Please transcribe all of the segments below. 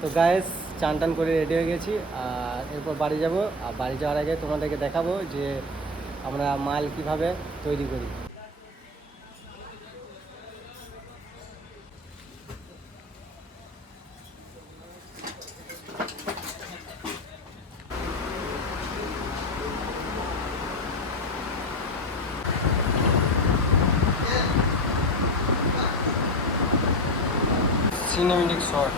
তো গাইস চান টান করে রেডি হয়ে গেছি আর এরপর বাড়ি যাব। আর বাড়ি যাওয়ার আগে তোমাদেরকে দেখাবো যে আমরা মাল কিভাবে তৈরি করি। Cinematic shot.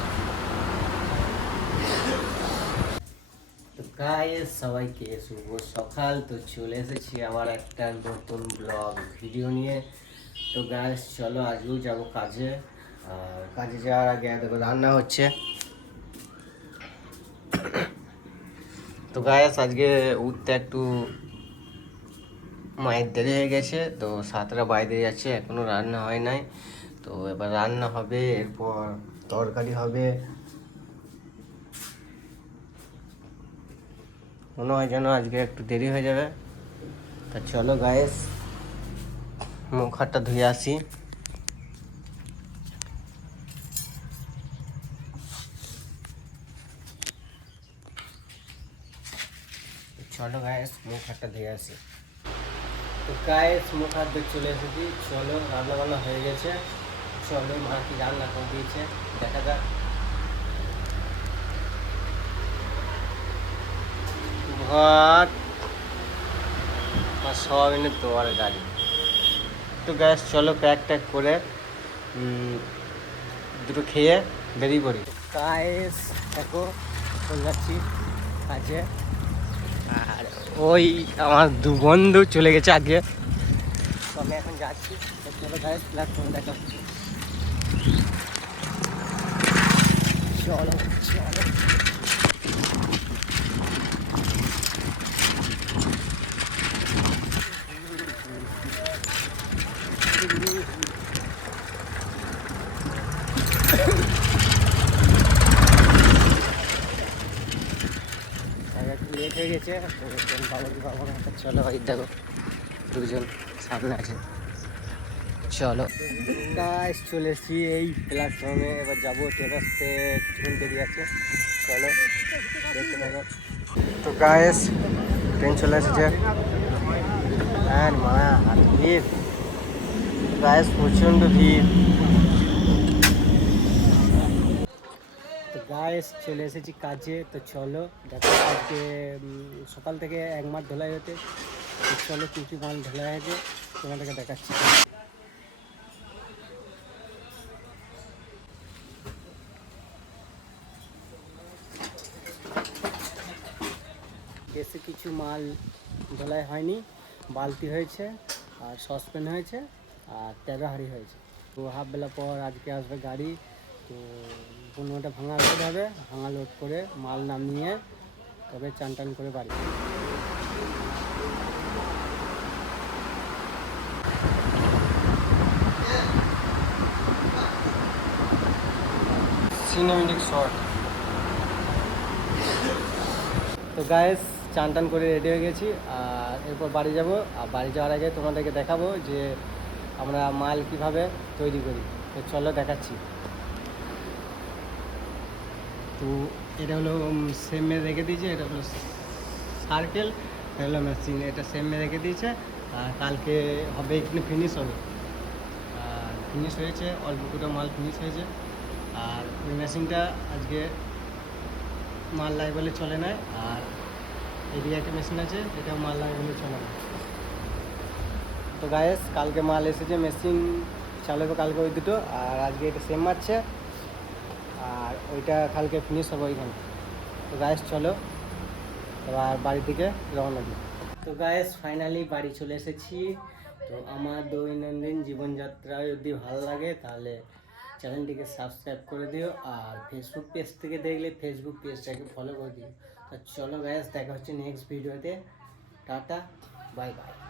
তো গাইস সবাইকে শুভ সকাল। তো চলে এসেছি আবার একটা নতুন ব্লগ ভিডিও নিয়ে। তো গাইস চলো আজকেও যাব কাজে। আর কাজে যাওয়ার আগে দেখো রান্না হচ্ছে। তো গাইস আজকে উঠতে একটু মায়ের দেরি হয়ে গেছে, তো 7টা বাইরে যাচ্ছে, এখনো রান্না হয় নাই। তো এবার রান্না হবে, এরপর তরকারি হবে। মনে হয় যেন আজকে একটু দেরি হয়ে যাবে। তা চলো গাইস মুখ হাতটা ধুয়ে আসি। চলো গাইস মুখ হাতটা ধুয়ে আসি। তো গাইস মুখ হাত ধুয়ে চলে এসেছি। চলো রান্না বান্না হয়ে গেছে। চলো মা কি রান্না করে দিয়েছে দেখা যাক। ভাত আর সয়াবিনের তরকারি। তো গ্যাস চলো প্যাক ট্যাক করে দুটো খেয়ে বেরিয়ে পড়ি। গাইস দেখো চলে যাচ্ছি কাজে। আর ওই আমার দু বন্ধু চলে গেছে আগে, তো আমি এখন যাচ্ছি। চলো গাইস প্ল্যাটফর্ম দেখো। চলো চলো একটু লেট হয়ে গেছে। তো বাবু কি পাবো না। চলো ভাই দেখো দুজন সামনে আছে। চলো গাইস চলে এসেছি এই প্ল্যাটফর্মে। এবার যাবো, ট্রেন আসতে কিছুক্ষণ দেরি আছে। চলো দেখতে থাকো। তো গাইস ট্রেন চলে এসেছে। আর মা আর ভিড় গাইস, প্রচণ্ড ভিড়। তো গাইস চলে এসেছি কাজে। তো চলো দেখো আজকে সকাল থেকে এক মাস ঢোলাই হতে। তো চলো কী কী মাল ঢোলাই হয়েছে তোমাদেরকে দেখাচ্ছি। বেশি কিছু মাল ঢোলাই হয়নি। বালতি হয়েছে আর সসপ্যান হয়েছে আর 13 হাঁড়ি হয়েছে। তো হাফ বেলা পর আজকে আসবে গাড়ি। তো 15টা ভাঙা লোড হবে, ভাঙা লোড করে মাল নামিয়ে তবে চান টান করে বাড়ি। Cinematic shot. তো গাইস চান টান করে রেডি হয়ে গেছি আর এরপর বাড়ি যাব। আর বাড়ি যাওয়ার আগে তোমাদেরকে দেখাবো যে আমরা মাল কিভাবে তৈরি করি। তো চলো দেখাচ্ছি। তো এটা হলো সেমে রেখে দিয়েছে, এটা হলো সার্কেল, এটা হলো মেশিন, এটা সেমে রেখে দিয়েছে। আর কালকে হবে এখানে ফিনিশ হবে। আর ফিনিশ হয়েছে, অল্প দুটো মাল ফিনিশ হয়েছে। আর ওই মেশিনটা আজকে মাল লাগে বলে চলে না। আর এদিকে একটা মেশিন আছে, এটাও মাল লাগে বলে চলে না। তো গায়েস কালকে মাল এসেছে, মেশিন চালাবো কালকে ওই দুটো। আর আজকে এটা সেম মারছে আর ওইটা কালকে ফিনিশ হবে ওইখানে। তো গায়েস চলো এবার বাড়ি থেকে রওনা দিই। তো গায়েস ফাইনালি বাড়ি চলে এসেছি। তো আমার দৈনন্দিন জীবনযাত্রা যদি ভালো লাগে তাহলে চ্যানেলটিকে সাবস্ক্রাইব করে দিও। আর ফেসবুক পেজ থেকে দেখলে ফেসবুক পেজটাকে ফলো করে দিও। তো চলো গায়েস দেখা হচ্ছে নেক্সট ভিডিওতে। Tata bye bye.